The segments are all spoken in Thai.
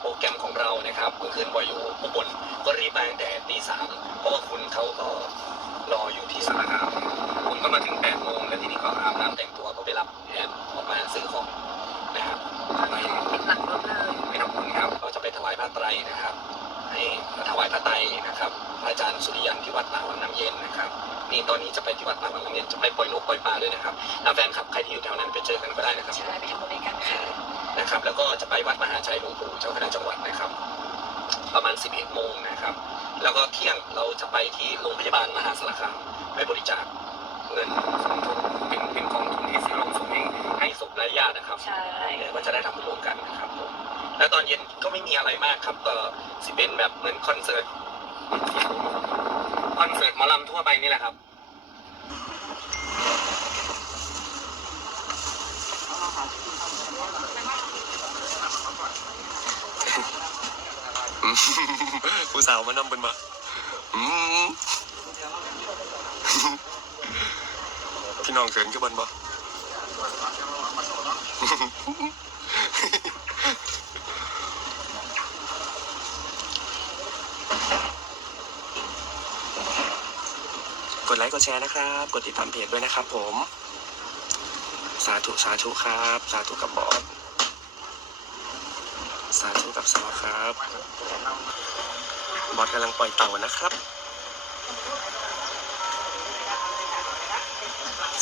โปรแกรมของเรานะครับเมื่อคืนบอยอยู่อุบลก็รีบมาตั้งแต่ตีสามเพราะว่าคุณเขาก็รออยู่ที่สารคามผมก็มาถึงแปดโมงแล้วทีนี้ก็อาบน้ำแต่งตัวก็ไปรับแอนออกมาซื้อของนะครับไปติดหลังรถเลยไปทำบุญครับเราจะไปถวายพระไตรนะครับให้ถวายพระไตรนะครับพระอาจารย์สุริยันที่วัดป่าวังน้ำเย็นนะครับนี่ตอนนี้จะไปที่วัดป่าวังน้ำเย็นจะไปปล่อยนกปล่อยปลาด้วยนะครับถ้าแฟนคลับใครที่อยู่แถวนั้นไปเจอกันก็ได้นะครับใช่ไปทำบุญด้วยกันค่ะนะครับแล้วก็จะไปวัดมหาชัยหลวงปู่ เจ้าคณะจังหวัดนะครับ ประมาณ 11โมงนะครับ แล้วก็เที่ยงเราจะไปที่โรงพยาบาลมหาสารคามไปบริจาคเงินสมทบเป็นเป็นกองทุนที่สิลงส่งให้ให้ศพรายญาตินะครับใช่เดี๋ยวก็จะได้ทำบุญร่วมกันนะครับผมแล้วตอนเย็นก็ไม่มีอะไรมากครับก็สิเป็นแบบเหมือนคอนเสิร์ตคอนเสิร์ตหมอลำทั่วไปนี่แหละครับ ผู้สาวมานำบนมาพี่น้องเขินขึ้นบนบ่กดไลค์กดแชร์นะครับ กดติดตามเพจด้วยนะครับผม สาธุ สาธุครับ สาธุกับบอส สาธุกับซอครับ บอสกำลังปล่อยเต่านะครับ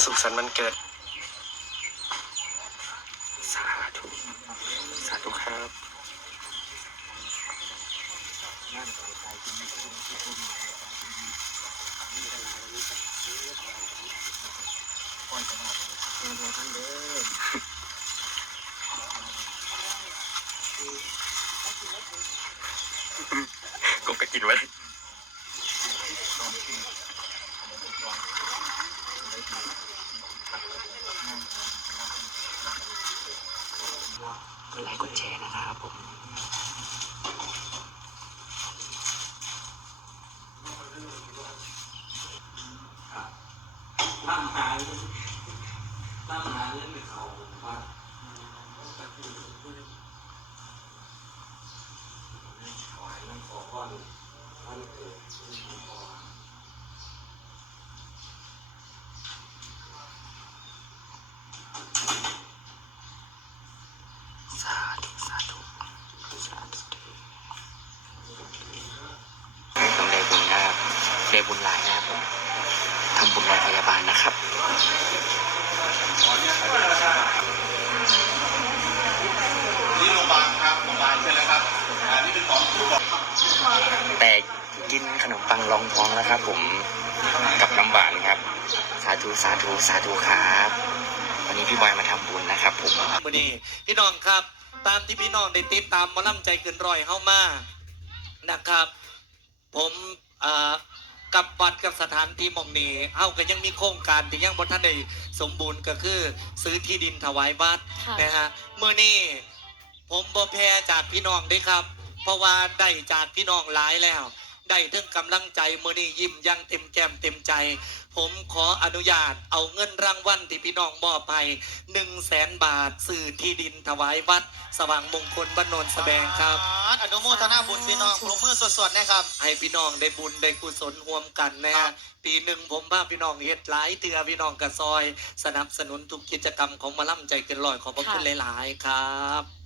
สุขสันต์วันเกิด สาธุ สาธุครับก็ไป กินไว้กดไลค์กดแชร์นะครับผมล่ำหาล่ำหาเรื่องเขาวัดขอให้มันขอพรวันเกิดขอ สาธุ สาธุ สาธุ ต้องได้ บุญหลายนะครับผมทำบุญโรงพยาบาลนะครับ ขนมปังรองท้องแล้วครับ ผมกับน้ำหวานครับ สาธุสาธุสาธุครับ วันนี้พี่บอยมาทำบุญนะครับ ผมมื่อนี้พี่น้องครับ ตามที่พี่น้องได้ติดตามหมอลำใจเกินร้อยเข้ามานะครับ ผมเอ่อกับวัดกับสถานที่หมองนี้เฮาก็ยังมีโครงการที่ยังบ่ทันได้สมบูรณ์ก็คือ ซื้อที่ดินถวายวัดค่ะนะฮะมื่อนี้ผมบ่แพ้จากพี่น้องเด้ครับ เพราะว่าได้จากพี่น้องหลายแล้ว ได้ถึงกำลังใจมื่อนี้ยิ้มอยังเต็มแก้มเต็มใจ ผมขออนุญาตเอาเงินรางวัลที่พี่น้องมอบไปหนึ่งแสนบาทสื่อที่ดินถวายวัด สว่างมงคลบ้านโนนสแบงครับอนุโมทนาบุญพี่น้องปรบมือสดๆนะครับ ให้พี่น้องได้บุญได้กุศลร่วมกันนะครัฮะบ ปีหนึ่งผมพาพี่น้องเฮ็ดหลายเตือพี่น้องกระซอย สนับสนุนทุกกิจกรรมของหมาล่ำใจเกินร้อยขอบพระคุณหลาย ๆ ครับ